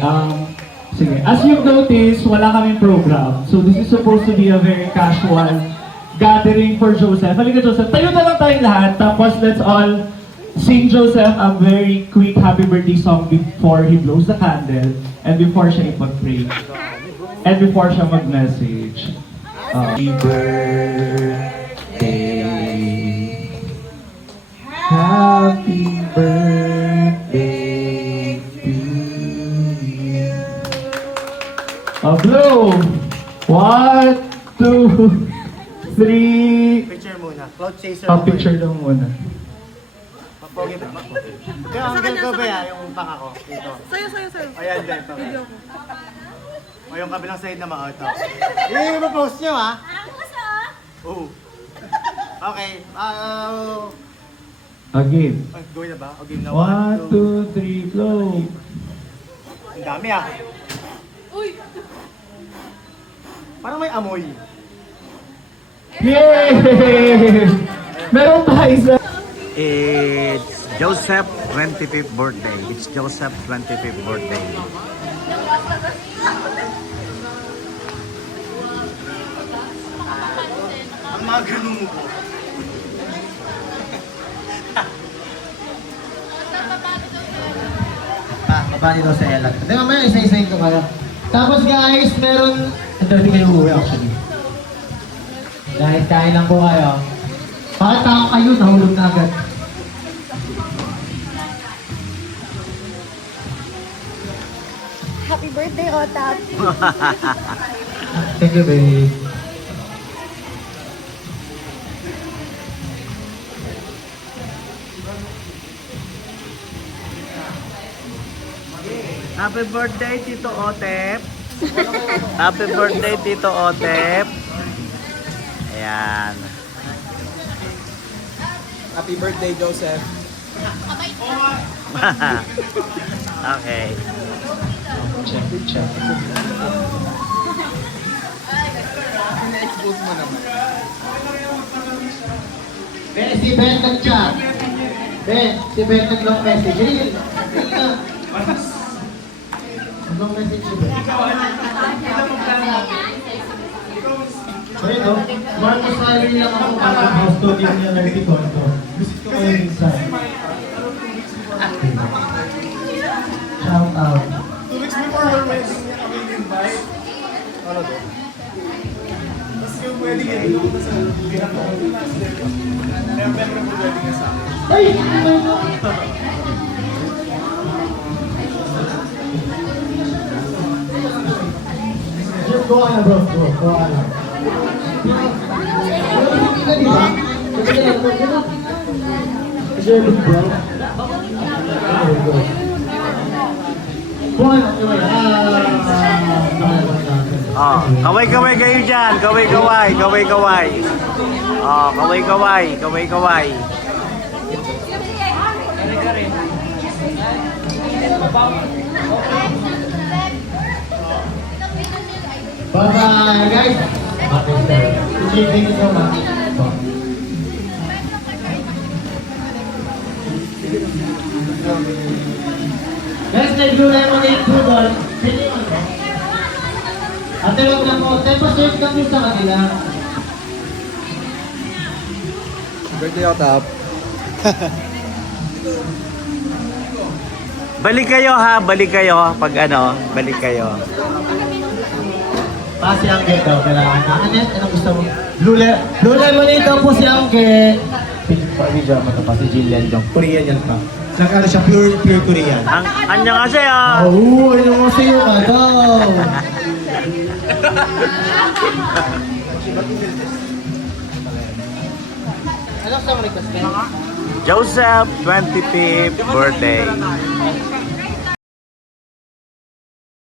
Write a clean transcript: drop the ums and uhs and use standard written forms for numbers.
Okay, sige. As you've noticed, wala kaming program. So this is supposed to be a very casual gathering for Joseph. Halika Joseph, tayo na lang tayong lahat. Tapos let's all sing Joseph a very quick happy birthday song before he blows the candle and before siya ipag-pray. And before siya mag-message. Happy birthday. Happy birthday to you. Blow! 1, 2, 3. Picture muna. Cloud chaser. Picture lang muna. Mapogi ba? Kaya ang girl ko ba yan? Yung pang ako. Dito. Sayo. Ayan, Ben. Video ko. O yung kabilang side na ma-auto. Yung ipapost nyo, ha? Oo. Okay. Again. Gawin na ba? O game na 1, 2, 3, blow! Ang dami, ah. Uy! Parang may amoy. Yay! Meron pa isa. It's Joseph's 25th birthday. It's Joseph's 25th birthday. Ang mga ganun mo po. Mabani daw sa Ella. Hindi, mamaya isa-isayin ko kayo. Tapos guys, meron... Ito, hindi kayo uuwi actually. Dahil kain lang po kayo. Bakit tao kayo? Nahulog na agad. Happy birthday, Otap! Thank you, babe. Happy birthday, Tito Otep. Happy birthday, Tito Otep. Ayan. Happy birthday, Joseph. Okay. Check. Na-expose mo naman. Si Ben nag-chat. Si Ben nag-long message. Real na. Long message si Ben. Ayun o, Marcos Riley lang ako para house to din niya ng Ticonto. Visit ko kayo minsan. Shout out. 2 weeks before her wedding niya kami invite. Ano to? Tapos yung wedding niya, dito ko sa pinaka-wedding na sila. Kaya memorable wedding niya sa akin. Ay! Go on na bro, go on na. Oh, kaway-kaway kayo dyan. Kaway-kaway. Kaway-kaway. Oh, kaway-kaway. Kaway-kaway. Bye-bye, guys. Thank you so much. Guys, nag-blue lemonade po doon. Ate, wag na po. Tapos serve kami sa kanila. Birthday, Otap. Balik kayo ha. Balik kayo. Pag ano, balik kayo. Si Angge daw, kailangan na. Anong gusto mo? Blue lemonade daw po si Angge. Video mo ito pa, si Jillian Jong. Korean yan pa. Nag-ano siya, pure Korean. Annyeonghaseyo. Oo, ano mo sa'yo ka daw? Anong sa request ka? Joseph 25th birthday.